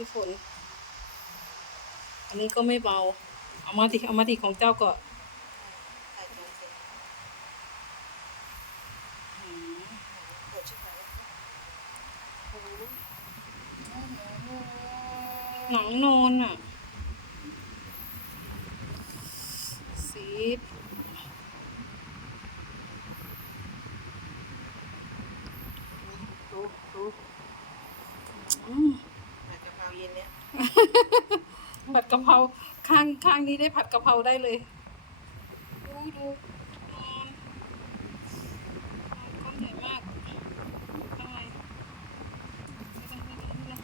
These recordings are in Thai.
พี่ฝน อันนี้ก็ไม่เบา เอามาดิเอามาดิของเจ้าก็ใส่ถุงเสร็จอืมเปิดชิบหายแล้วหนังนอนอะซีดดูดูอืมผัดกะ เพราเย็นเนี้ย ผัดกะเพราข้างข้างนี้ได้ผัดกะเพราได้เลย ดูดูนอนนอนก้อนใหญ่มากข้างในไม่ต้องไม่ต้องไม่ต้อง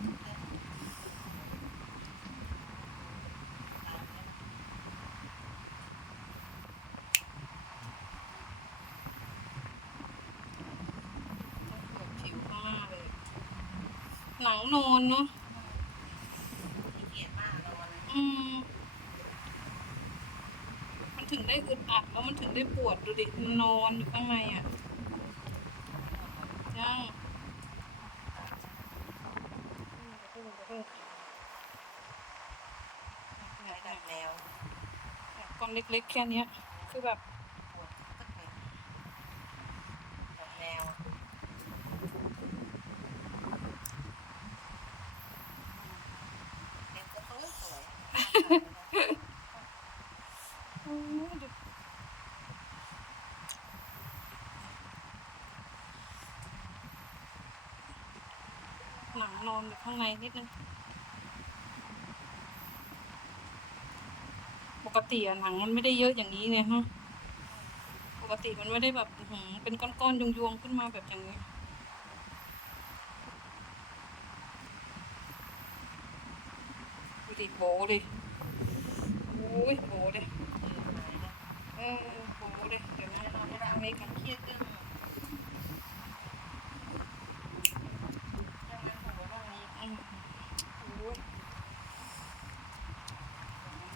ต้องเปิดผิวข้างหน้าเลยหนังนอนเนาะ ขี้เกียจมากน อนนะอืมมันถึงได้อึดอัดแล้วมันถึงได้ปวดดูดิมันนอนอยู่ข้างในอะย่างใช้ดับแนวก้อนเล็กๆแค่เนี้ย คือแบบ ปวดตึกเลยดับแนวเด็กก็สวยสวย โอ้ยดู หนังนอนอยู่ข้างในนิดนึง ปกติอะหนังมันไม่ได้เยอะอย่างนี้ไงฮะ ปกติมันไม่ได้แบบหือเป็นก้อนๆยวงๆขึ้นมาแบบอย่างนี้ดูดิโบดิ อ้ยโบดิเออโหเด็กเดี๋ยวนะเราไม่ได้เอาไว้กันเครียดเรื่องดังนั้นผมว่านี้อืมโอ้ย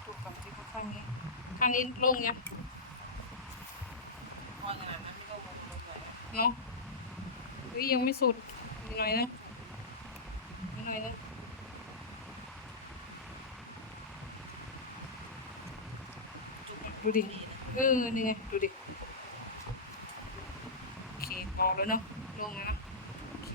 ถูกกับที่ข้างนี้ข้างนี้โล่งยังพอขนาดนั้นไม่ต้องมาลงเลยเนาะเฮ้ยยังไม่สุดอีหน่อยนะอีหน่อยนะ ดูดิ เออ นี่ไง ดูดิ โอเคพอแล้วเนาะลงแล้วโอเค